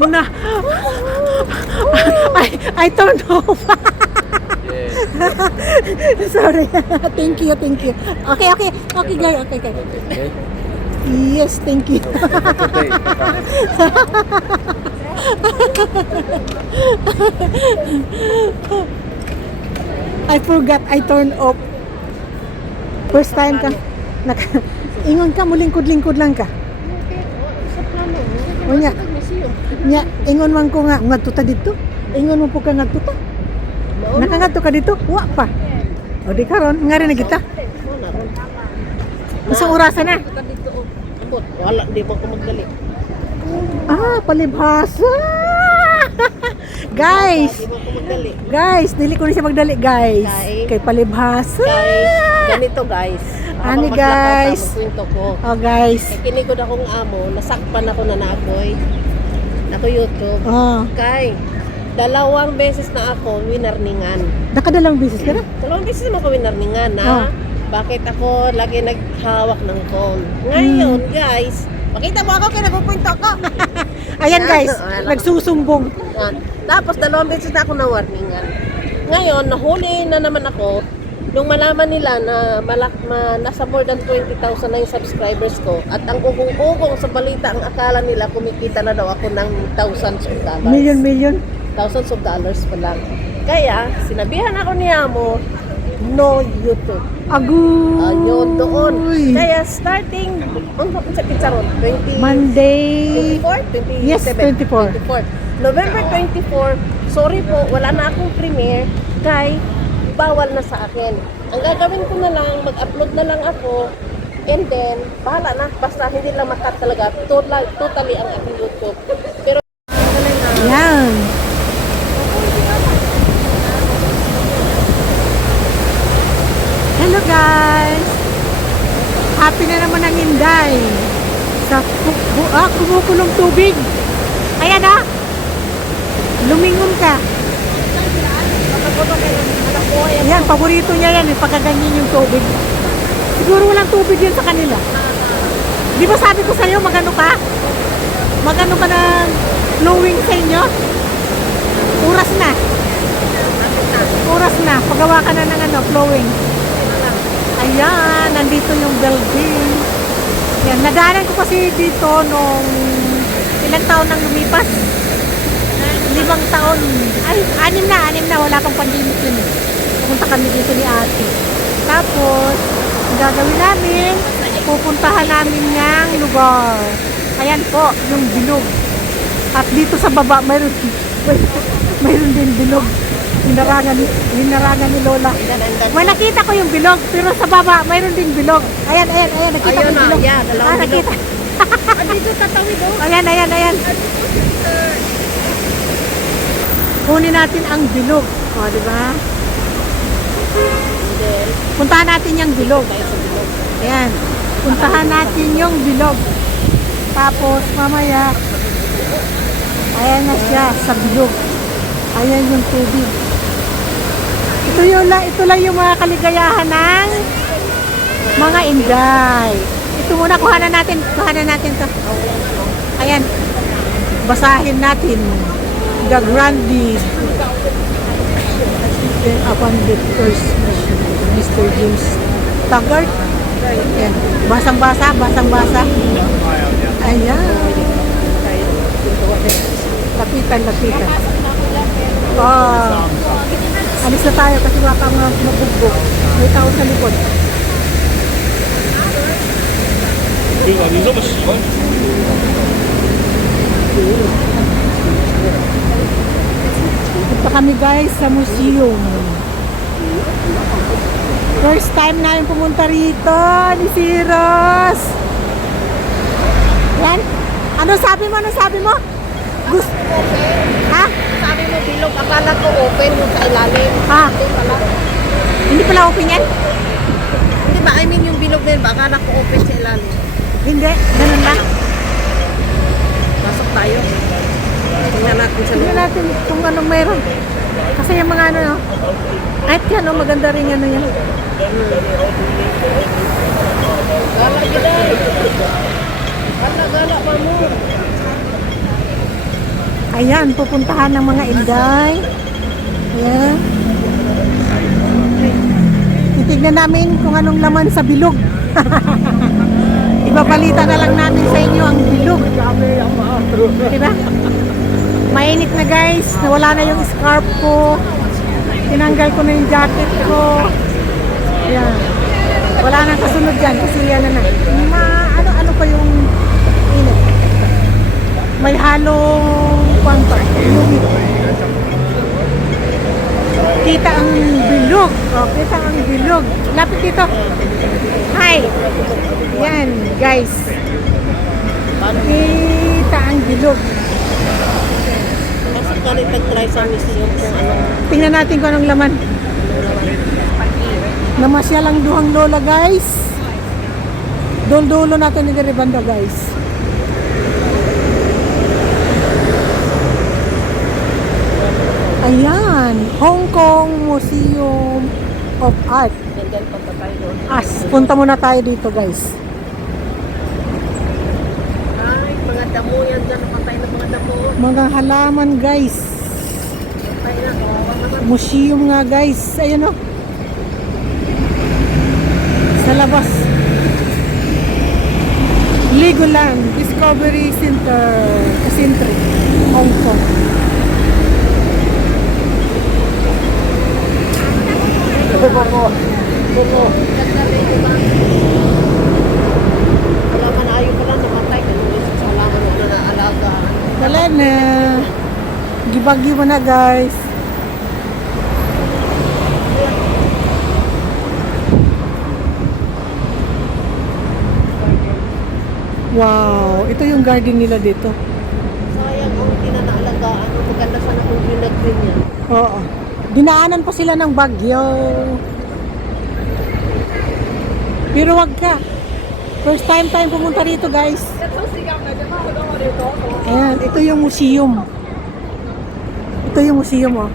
Na, I turned off. Sorry. Thank you. Okay, guys. Okay. Yes, thank you. I forgot, I turned off. First time ka. Ingon ka mo, lingkod-lingkod lang ka. O nya, ingon man ko nga, ngadto ta dito. Ingon mo po ka ngadto ta. Nakangadto ka dito, wa pa. O di karon, ngari na kita. Isang orasan na. Wala, di mo ko magdali. Palibhasa. Guys, dili ko na siya magdali, guys. Kay palibhasa. Ganito, guys. Ani, guys. Ko. Oh, guys. Kini ko na kong amo, nasakpan ako na naakoy. Nako YouTube. Oh. Kay, 2 beses na ako winarningan. Nakadalang beses ka na? 2 beses naman ako winarningan na. Bakit ako lagi naghawak ng phone? Ngayon, guys, makita mo ako kaya nagpupunto ako. Ayan, guys, nagsusumbong. Tapos 2 beses na ako na-warningan. Ngayon, nahuli na naman ako. Nung malaman nila na nasa more than 20,000 na yung subscribers ko at ang ugong-ugong sa balita, ang akala nila kumikita na daw ako ng thousands of dollars. Million. Thousands of dollars pa lang. Kaya, sinabihan ako ni Amo, no YouTube. Agoy. Doon. Kaya starting, sa Pizarron, Monday. 27? Yes, 24. November 24, sorry po, wala na akong premiere, kay bawal na sa akin. Ang gagawin ko na lang, mag-upload na lang ako, and then, bahala na, basta hindi lang makat talaga, totally ang aking YouTube. Pero, Yan. Hello guys! Happy na naman ang Inday sa kumukulong tubig. Ayan lumingon ka. Yan, paborito niya yan, pagkaganyan yung tubig. Siguro walang tubig yan sa kanila. Di ba sabi ko sa'yo, magano ka ng flowing sa inyo? Oras na, pagawa ka na ng flowing. Ayan, nandito yung building. Yan, nadaanan ko kasi dito nung ilang taon nang lumipas. 5 taon. Ay, 6 na. Wala pang pandemic yun. Pupunta kami dito ni ate. Tapos, ang gagawin namin, pupuntahan namin ng lugar. Ayan po, yung bilog. At dito sa baba, mayroon din bilog. Hinarangan ni Lola. May nakita ko yung bilog, pero sa baba, mayroon din bilog. Ayan, nakita ko yung bilog. Nakita. dito tatawid o. Ayan. Kunin natin ang bilog. O, di ba? Puntahan natin yung bilog. Ayan. Puntahan natin yung bilog. Tapos, mamaya, ayan na siya sa bilog. Ayan yung tubig. Ito lang yung mga kaligayahan ng mga Inday. Ito muna, kuhanan natin to. Ayan. Basahin natin. The Grande upon the first mission, Mr. James Taggart. Ayan. Basang-basa. Ayan. Lapitan. Alis na tayo kasi wala kang mabugbog. May tao sa likod. Punta kami guys sa museum. First time namin pumunta rito ni Siros. Yan. Ano sabi mo? Gusto. Ha? Sabi mo bilog, akala ko open yung sa ilalim. Ha? Hindi pala open yan? Hindi ba, I mean yung bilog din ba, akala ko open sa ilalim. Hindi, ganun lang. Pasok tayo. Tingnan natin sa Tingnan natin kung anong meron. Kasi yung mga no? Kahit yan, maganda rin yan. Gala gila. Gala pa mo. Ayan, pupuntahan ng mga Inday. Ayan. Titignan namin kung anong laman sa bilog. Ibabalita na lang namin sa inyo ang bilog. Diba? Mainit na guys. Nawala na yung scarf ko. Tinanggal ko na yung jacket ko. Ayan. Wala nang kasunod dyan kasi yan na. Ano pa yung init. May halong kwanta. Kita ang bilog. Oh, kita ang bilog. Lapit dito. Hi. Yan, guys. Kita ang bilog. Kasi ka rin nag-try sa museum kung anong Tingnan natin kung anong laman. Namasya lang duhang lola, guys. Dol-dolo natin ni Deribanda, guys. Ayan, Hong Kong Museum of Art. and then punta tayo doon. Punta muna tayo dito, guys. Ay, mga damo yan dyan. Napatay ng mga damo. Mga halaman, guys. Patay na. Kawawa naman. Museum nga, guys. Ayan o. Sa labas. Legoland Discovery Center. Hong Kong. Ganda rin, diba? Halaman na ayaw pala namatay. Ganun sa halaman na naalagaan. Wala na. Gibagyo mo na, guys. Wow, ito yung garden nila dito. Sayang kung hindi na naalagaan. Maganda sana kung green yan. Oo. Dinaanan pa sila ng bagyo. Pero wag ka. First time pumunta rito, guys. Ayan, ito yung museum. Ito yung museum, oh.